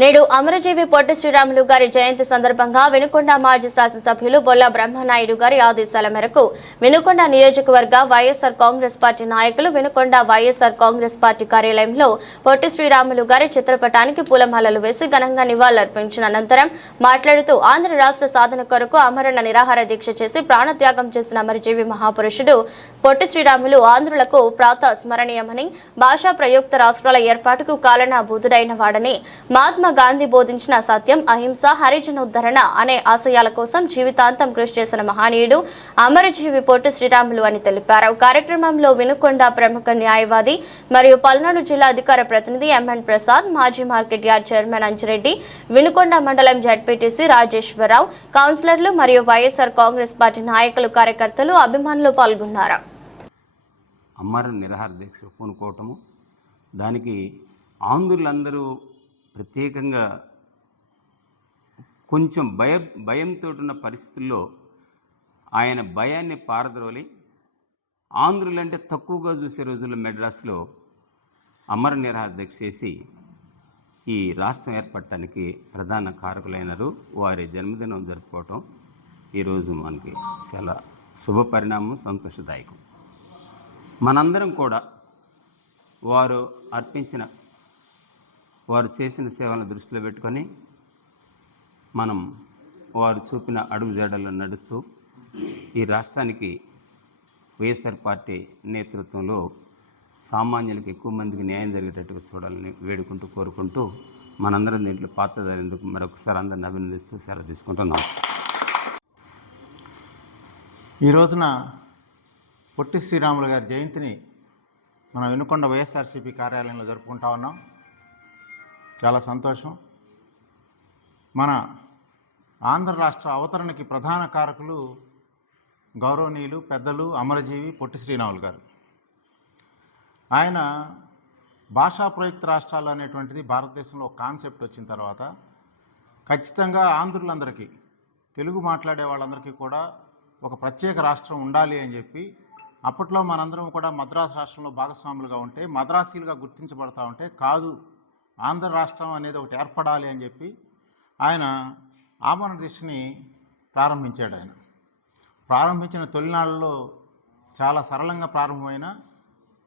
నేడు అమరజీవి పొట్టి శ్రీరాములు గారి జయంతి సందర్భంగా వినుకొండ మాజీ శాసనసభ్యులు బొల్ల బ్రహ్మనాయుడు గారి ఆదేశాల మేరకు వినుకొండ నియోజకవర్గ వైఎస్ఆర్ కాంగ్రెస్ పార్టీ నాయకులు వినుకొండ వైఎస్ఆర్ కాంగ్రెస్ పార్టీ కార్యాలయంలో పొట్టి శ్రీరాములు గారి చిత్రపటానికి పూలమాలలు వేసి ఘనంగా నివాళులర్పించిన అనంతరం మాట్లాడుతూ ఆంధ్ర రాష్ట్ర సాధన కొరకు అమరణ నిరాహార దీక్ష చేసి ప్రాణత్యాగం చేసిన అమరజీవి మహాపురుషుడు పొట్టి శ్రీరాములు ఆంధ్రులకు ప్రాత స్మరణీయమని భాషా ప్రయుక్త రాష్ట్రాల ఏర్పాటుకు కారణభూతుడైన వాడని మహాత్మా గాంధీ బోధించిన సత్యం అహింస హరిజనోద్ధరణ అనే ఆశయాల కోసం జీవితాంతం కృషి చేసిన మహనీయుడు అమరజీవి పొట్టి శ్రీరాములు అని తెలిపారు. కార్యక్రమంలో వినుకొండ ప్రముఖ న్యాయవాది మరియు పల్నాడు జిల్లా అధికార ప్రతినిధి ఎంఎన్ ప్రసాద్, మాజీ market yard chairman Anji Reddy, Vinukonda మండలం జడ్పీటీసీ రాజేశ్వరరావు, కౌన్సిలర్లు మరియు వైఎస్ఆర్ కాంగ్రెస్ పార్టీ నాయకులు, కార్యకర్తలు, అభిమానులు పాల్గొన్నారు. అమర నిరాహార దీక్ష పూనుకోవటము, దానికి ఆంధ్రులందరూ ప్రత్యేకంగా కొంచెం భయంతో ఉన్న పరిస్థితుల్లో ఆయన భయాన్ని పారద్రోలి ఆంధ్రులంటే తక్కువగా చూసే రోజుల్లో మెడ్రాస్లో అమర నిరాహార దీక్ష చేసి ఈ రాష్ట్రం ఏర్పడటానికి ప్రధాన కారకులైనరు. వారి జన్మదినం జరుపుకోవటం ఈరోజు మనకి చాలా శుభ పరిణామం, సంతోషదాయకం. మనందరం కూడా వారు చేసిన సేవలను దృష్టిలో పెట్టుకొని మనం వారు చూపిన అడుగుజాడల్లో నడుస్తూ ఈ రాష్ట్రానికి వైఎస్ఆర్ పార్టీ నేతృత్వంలో సామాన్యులకు ఎక్కువ మందికి న్యాయం జరిగేటట్టుగా చూడాలని కోరుకుంటూ మనందరం దీంట్లో పాత్రధారేందుకు మరొకసారి అందరిని అభినందిస్తూ సెలవు తీసుకుంటున్నాం. ఈ రోజున పొట్టి శ్రీరాములు గారి జయంతిని మనం వినుకొండ వైఎస్ఆర్సీపీ కార్యాలయంలో జరుపుకుంటా ఉన్నాం. చాలా సంతోషం. మన ఆంధ్ర రాష్ట్ర అవతరణకి ప్రధాన కారకులు గౌరవనీయులు పెద్దలు అమరజీవి పొట్టి శ్రీరాములు గారు. ఆయన భాషా ప్రయుక్త రాష్ట్రాలు అనేటువంటిది భారతదేశంలో ఒక కాన్సెప్ట్ వచ్చిన తర్వాత ఖచ్చితంగా ఆంధ్రులందరికీ, తెలుగు మాట్లాడే వాళ్ళందరికీ కూడా ఒక ప్రత్యేక రాష్ట్రం ఉండాలి అని చెప్పి అప్పట్లో మనందరం కూడా మద్రాసు రాష్ట్రంలో భాగస్వాములుగా ఉంటే, మద్రాసీలుగా గుర్తించబడతా ఉంటే, కాదు ఆంధ్ర రాష్ట్రం అనేది ఒకటి ఏర్పడాలి అని చెప్పి ఆయన ఆమరణ దీక్షని ప్రారంభించాడు. ఆయన ప్రారంభించిన తొలినాళ్ళలో చాలా సరళంగా ప్రారంభమైన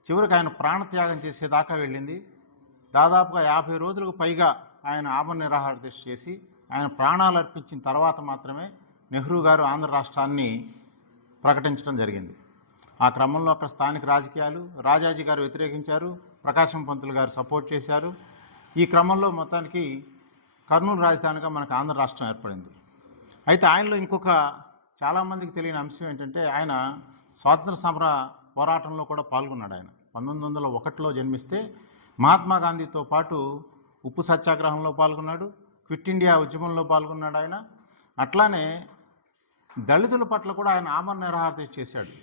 చివరికి ఆయన ప్రాణత్యాగం చేసేదాకా వెళ్ళింది. దాదాపుగా 50 రోజులకు పైగా ఆయన ఆమరణ నిరాహార దీక్ష చేసి ఆయన ప్రాణాలు అర్పించిన తర్వాత మాత్రమే నెహ్రూ గారు ఆంధ్ర రాష్ట్రాన్ని ప్రకటించడం జరిగింది. ఆ క్రమంలో అక్కడ స్థానిక రాజకీయాలు, రాజాజీ గారు వ్యతిరేకించారు, ప్రకాశం పంతులు గారు సపోర్ట్ చేశారు. ఈ క్రమంలో మొత్తానికి కర్నూలు రాజధానిగా మనకు ఆంధ్ర రాష్ట్రం ఏర్పడింది. అయితే ఆయనలో ఇంకొక చాలామందికి తెలియని అంశం ఏంటంటే ఆయన స్వాతంత్ర సమర పోరాటంలో కూడా పాల్గొన్నాడు. ఆయన 1901లో జన్మిస్తే మహాత్మా గాంధీతో పాటు ఉప్పు సత్యాగ్రహంలో పాల్గొన్నాడు, క్విట్ ఇండియా ఉద్యమంలో పాల్గొన్నాడు. ఆయన అట్లానే దళితుల పట్ల కూడా ఆయన ఆమరణ నిరాహార దీక్ష చేశాడు.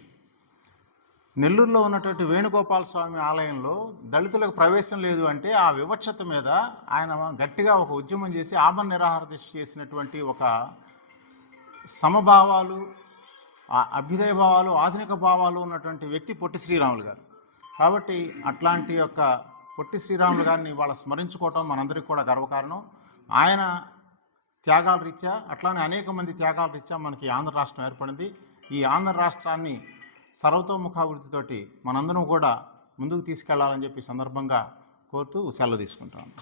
నెల్లూరులో ఉన్నటువంటి వేణుగోపాల స్వామి ఆలయంలో దళితులకు ప్రవేశం లేదు అంటే ఆ వివక్షత మీద ఆయన గట్టిగా ఒక ఉద్యమం చేసి ఆమరణ నిరాహార దీక్ష చేసినటువంటి ఒక సమభావాలు, అభ్యుదయ భావాలు, ఆధునిక భావాలు ఉన్నటువంటి వ్యక్తి పొట్టి శ్రీరాములు గారు. కాబట్టి అట్లాంటి యొక్క పొట్టి శ్రీరాములు గారిని వాళ్ళ స్మరించుకోవటం మనందరికీ కూడా గర్వకారణం. ఆయన త్యాగాల రీత్యా, అట్లానే అనేక మంది త్యాగాల రీత్యా మనకి ఆంధ్ర రాష్ట్రం ఏర్పడింది. ఈ ఆంధ్ర రాష్ట్రాన్ని సర్వతోముఖాభివృద్ధితోటి మనందరం కూడా ముందుకు తీసుకెళ్లాలని చెప్పి సందర్భంగా కోరుతూ సెలవు తీసుకుంటాను.